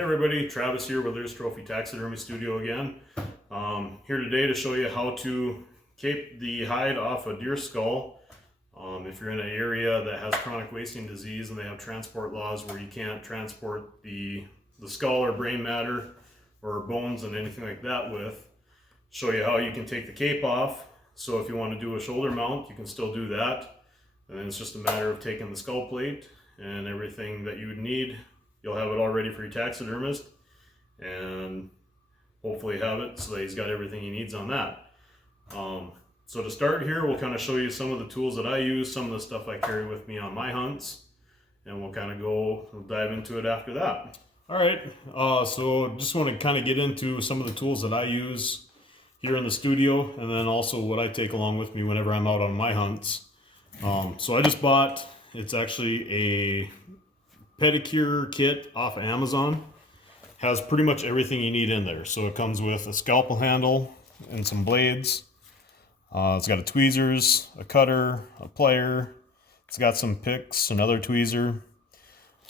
Hey everybody, Travis here with Lear's Trophy Taxidermy Studio again. Here today to show you how to cape the hide off a deer skull. If you're in an area that has chronic wasting disease and they have transport laws where you can't transport the skull or brain matter or bones and anything like that with, show you how you can take the cape off. So if you want to do a shoulder mount, you can still do that. And then it's just a matter of taking the skull plate and everything that you would need. You'll have it all ready for your taxidermist and hopefully have it so that he's got everything he needs on that. So to start here, we'll kind of show you some of the tools that I use, some of the stuff I carry with me on my hunts, and we'll dive into it after that. All right, so just want to kind of get into some of the tools that I use here in the studio, and then also what I take along with me whenever I'm out on my hunts. So I just bought, it's actually a pedicure kit off of Amazon. Has pretty much everything you need in there. So it comes with a scalpel handle and some blades. It's got a tweezers, a cutter, a plier. It's got some picks, another tweezer,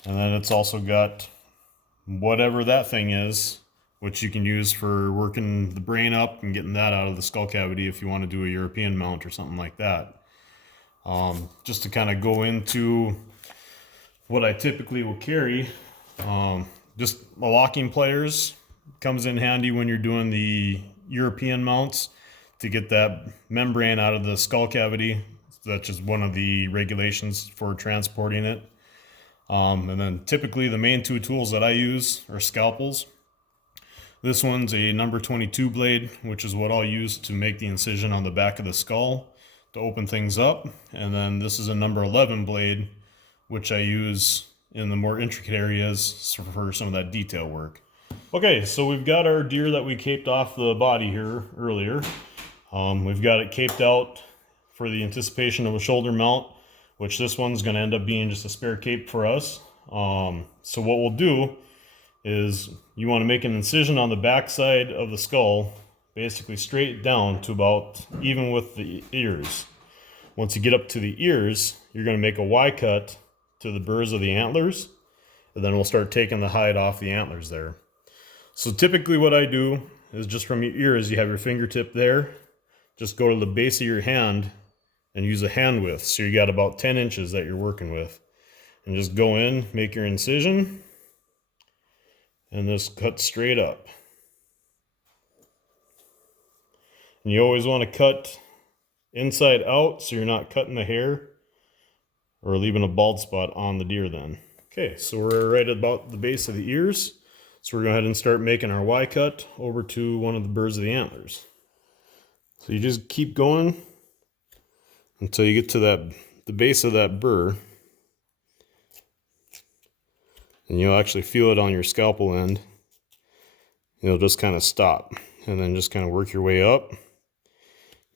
and then it's also got whatever that thing is, which you can use for working the brain up and getting that out of the skull cavity if you want to do a European mount or something like that. Just to kind of go into what I typically will carry, just a locking pliers comes in handy when you're doing the European mounts to get that membrane out of the skull cavity. That's just one of the regulations for transporting it. And then typically the main two tools that I use are scalpels. This one's a number 22 blade, which is what I'll use to make the incision on the back of the skull to open things up. And then this is a number 11 blade, which I use in the more intricate areas for some of that detail work. Okay, so we've got our deer that we caped off the body here earlier. We've got it caped out for the anticipation of a shoulder mount, which this one's going to end up being just a spare cape for us. So what we'll do is you want to make an incision on the back side of the skull, basically straight down to about even with the ears. Once you get up to the ears, you're going to make a Y cut to the burrs of the antlers, and then we'll start taking the hide off the antlers there. So typically what I do is just from your ears, you have your fingertip there, just go to the base of your hand and use a hand width. So you got about 10 inches that you're working with, and just go in, make your incision, and just cut straight up. And you always want to cut inside out so you're not cutting the hair or leaving a bald spot on the deer then. Okay, so we're right about the base of the ears. So we're going to go ahead and start making our Y cut over to one of the burrs of the antlers. So you just keep going until you get to the base of that burr. And you'll actually feel it on your scalpel end. You'll just kind of stop and then just kind of work your way up.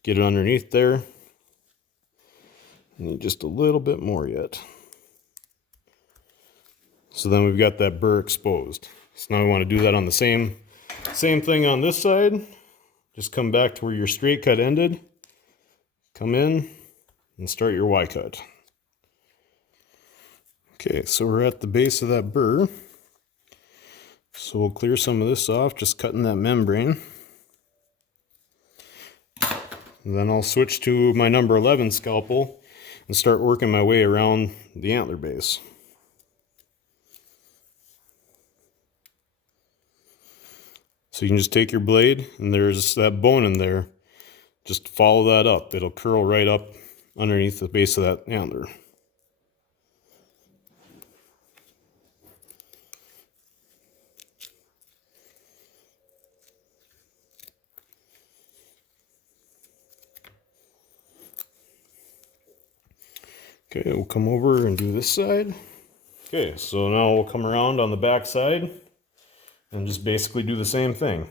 Get it underneath there. Need just a little bit more yet. So then we've got that burr exposed. So now we want to do that on the same thing on this side. Just come back to where your straight cut ended. Come in and start your Y cut. Okay, so we're at the base of that burr. So we'll clear some of this off, just cutting that membrane. And then I'll switch to my number 11 scalpel and start working my way around the antler base. So you can just take your blade, and there's that bone in there. Just follow that up. It'll curl right up underneath the base of that antler. Okay, we'll come over and do this side. Okay, so now we'll come around on the back side and just basically do the same thing.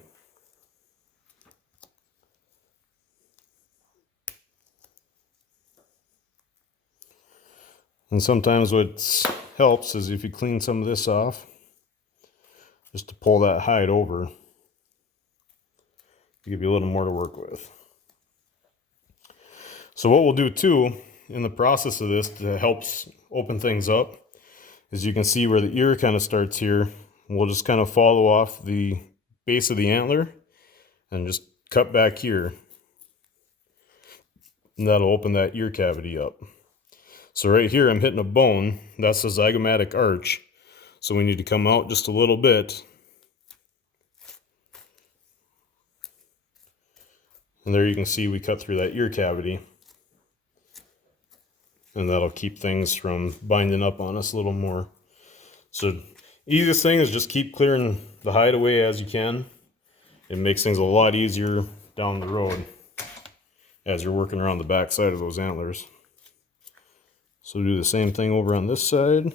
And sometimes what helps is if you clean some of this off, just to pull that hide over, give you a little more to work with. So what we'll do too, in the process of this, to help open things up, is you can see where the ear kind of starts here. we'll just kind of follow off the base of the antler and just cut back here. And that'll open that ear cavity up. So right here I'm hitting a bone. That's the zygomatic arch. So we need to come out just a little bit. And there you can see we cut through that ear cavity. And that'll keep things from binding up on us a little more. So easiest thing is just keep clearing the hide away as you can. It makes things a lot easier down the road as you're working around the back side of those antlers. So do the same thing over on this side.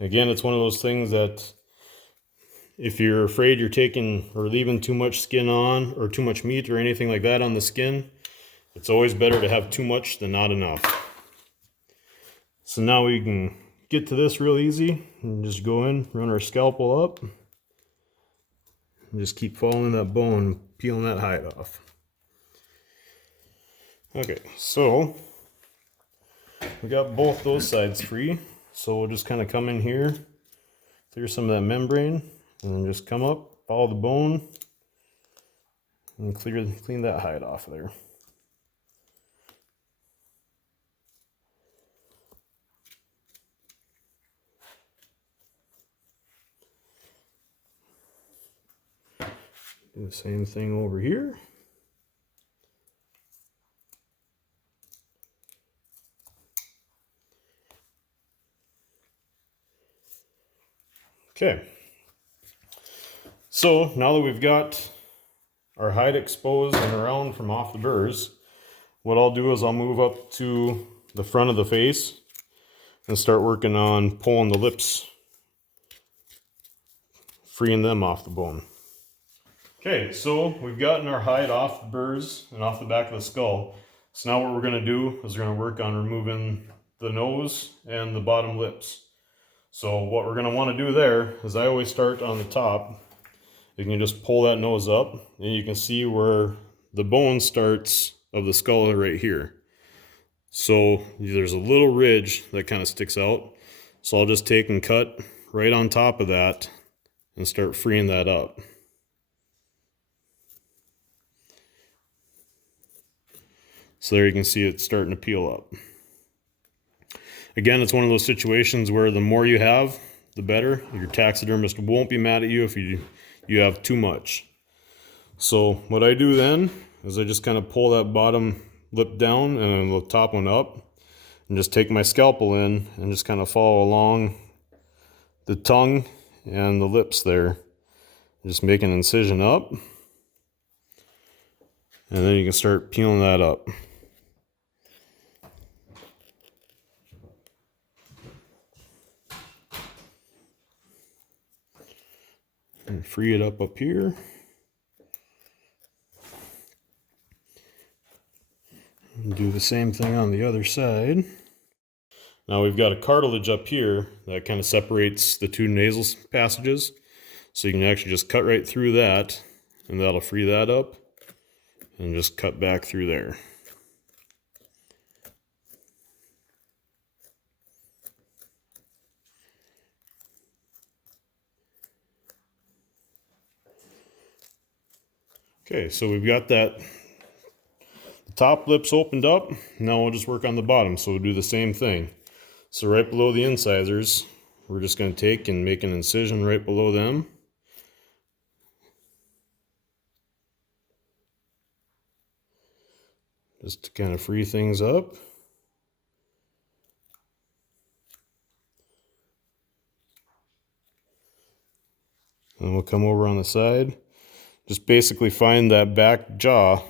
Again, it's one of those things that if you're afraid you're taking or leaving too much skin on or too much meat or anything like that on the skin, it's always better to have too much than not enough. So now we can get to this real easy and just go in, run our scalpel up, and just keep following that bone, peeling that hide off. Okay, so we got both those sides free. So we'll just kind of come in here, clear some of that membrane, and then just come up, follow the bone, and clean that hide off of there. Do the same thing over here. Okay, so now that we've got our hide exposed and around from off the burrs, what I'll do is I'll move up to the front of the face and start working on pulling the lips, freeing them off the bone. Okay, so we've gotten our hide off the burrs and off the back of the skull. So now what we're going to do is we're going to work on removing the nose and the bottom lips. So what we're going to want to do there is I always start on the top. You can just pull that nose up and you can see where the bone starts of the skull right here. So there's a little ridge that kind of sticks out. So I'll just take and cut right on top of that and start freeing that up. So there you can see it starting to peel up. Again, it's one of those situations where the more you have, the better. Your taxidermist won't be mad at you if you have too much. So what I do then is I just kind of pull that bottom lip down and the top one up and just take my scalpel in and just kind of follow along the tongue and the lips there. Just make an incision up. And then you can start peeling that up. And free it up here. And do the same thing on the other side. Now we've got a cartilage up here that kind of separates the two nasal passages. So you can actually just cut right through that, and that'll free that up. And just cut back through there. Okay, so we've got that, the top lips opened up. Now we'll just work on the bottom. So we'll do the same thing. So right below the incisors, we're just going to take and make an incision right below them. Just to kind of free things up. And we'll come over on the side. Just basically find that back jaw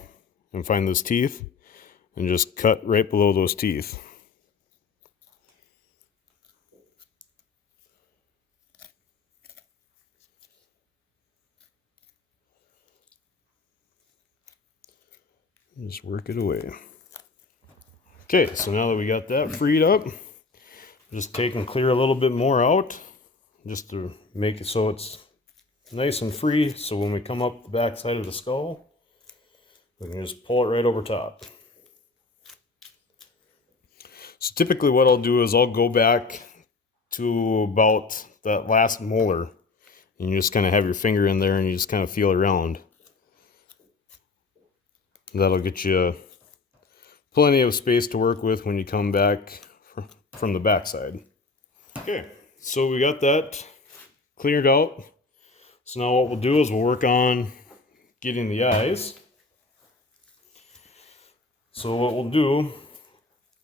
and find those teeth and just cut right below those teeth. Just work it away. Okay, so now that we got that freed up, just take and clear a little bit more out just to make it so it's nice and free. So when we come up the back side of the skull, we can just pull it right over top. So typically what I'll do is I'll go back to about that last molar. And you just kind of have your finger in there and you just kind of feel around. That'll get you plenty of space to work with when you come back from the backside. Okay, so we got that cleared out. So now what we'll do is we'll work on getting the eyes. So what we'll do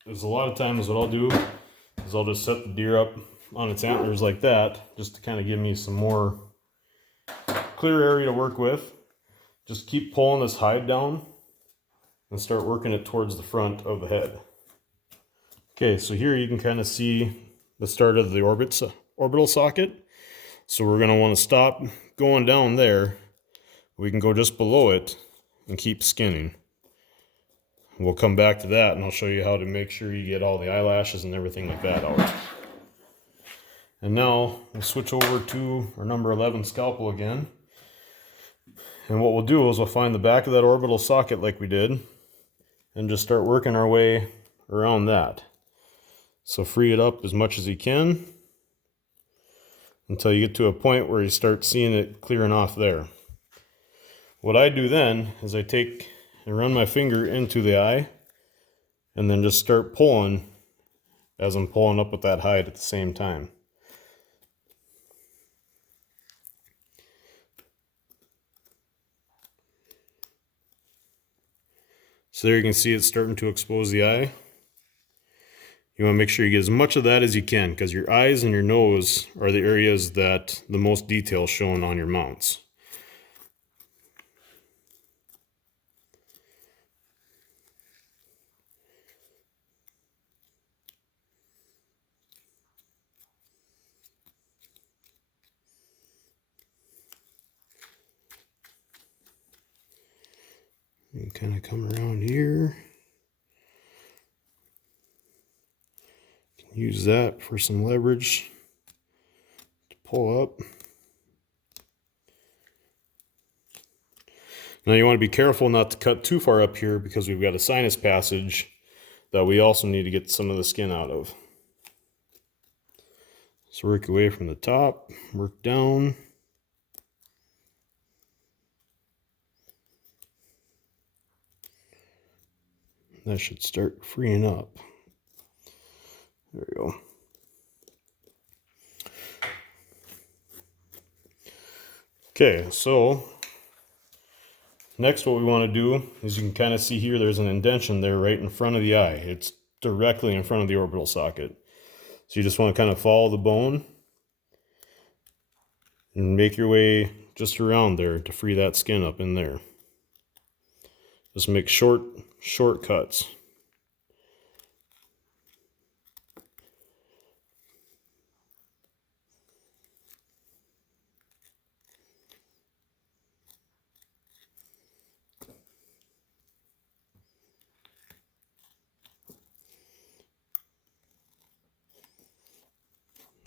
is a lot of times what I'll do is I'll just set the deer up on its antlers like that, just to kind of give me some more clear area to work with. Just keep pulling this hide down and start working it towards the front of the head. Okay, so here you can kind of see the start of the orbital socket. So we're going to want to stop going down there. We can go just below it and keep skinning. We'll come back to that and I'll show you how to make sure you get all the eyelashes and everything like that out. And now we'll switch over to our number 11 scalpel again. And what we'll do is we'll find the back of that orbital socket like we did and just start working our way around that. So free it up as much as you can until you get to a point where you start seeing it clearing off there. What I do then is I take and run my finger into the eye and then just start pulling as I'm pulling up with that hide at the same time. So there you can see it's starting to expose the eye. You want to make sure you get as much of that as you can, because your eyes and your nose are the areas that the most detail is shown on your mounts. You kind of come around here. Use that for some leverage to pull up. Now you want to be careful not to cut too far up here because we've got a sinus passage that we also need to get some of the skin out of. So work your way from the top, work down. That should start freeing up. There we go. Okay, so next what we want to do is you can kind of see here there's an indentation there right in front of the eye. It's directly in front of the orbital socket. So you just want to kind of follow the bone and make your way just around there to free that skin up in there. Just make shortcuts.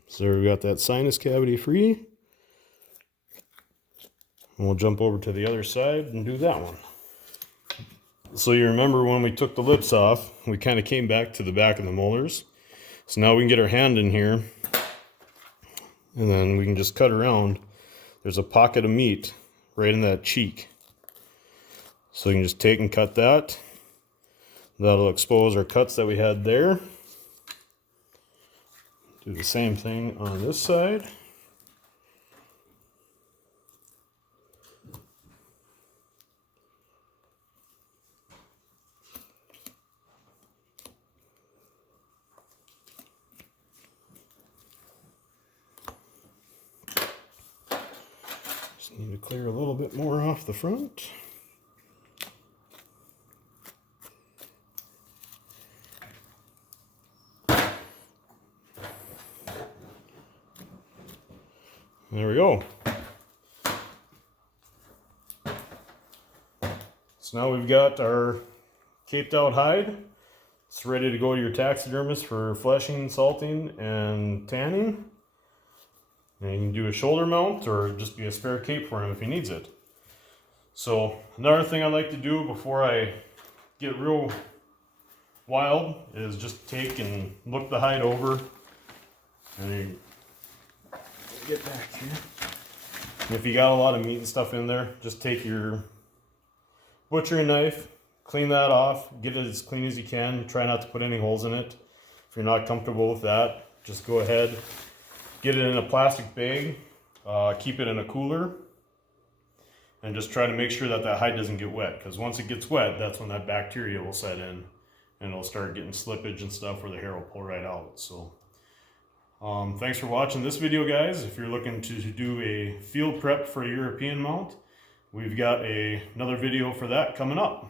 So there we got that sinus cavity free. And we'll jump over to the other side and do that one. So you remember when we took the lips off, we kind of came back to the back of the molars. So now we can get our hand in here and then we can just cut around. There's a pocket of meat right in that cheek. So you can just take and cut that. That'll expose our cuts that we had there. Do the same thing on this side. Just need to clear a little bit more off the front. There we go. So now we've got our caped out hide. It's ready to go to your taxidermist for fleshing, salting, and tanning. And you can do a shoulder mount or just be a spare cape for him if he needs it. So another thing I like to do before I get real wild is just take and look the hide over and you get back here. And if you got a lot of meat and stuff in there, just take your butchering knife, clean that off, get it as clean as you can. Try not to put any holes in it. If you're not comfortable with that, just go ahead, get it in a plastic bag, keep it in a cooler, and just try to make sure that that hide doesn't get wet, because once it gets wet, that's when that bacteria will set in and it'll start getting slippage and stuff where the hair will pull right out. So thanks for watching this video, guys. If you're looking to do a field prep for a European mount, we've got another video for that coming up.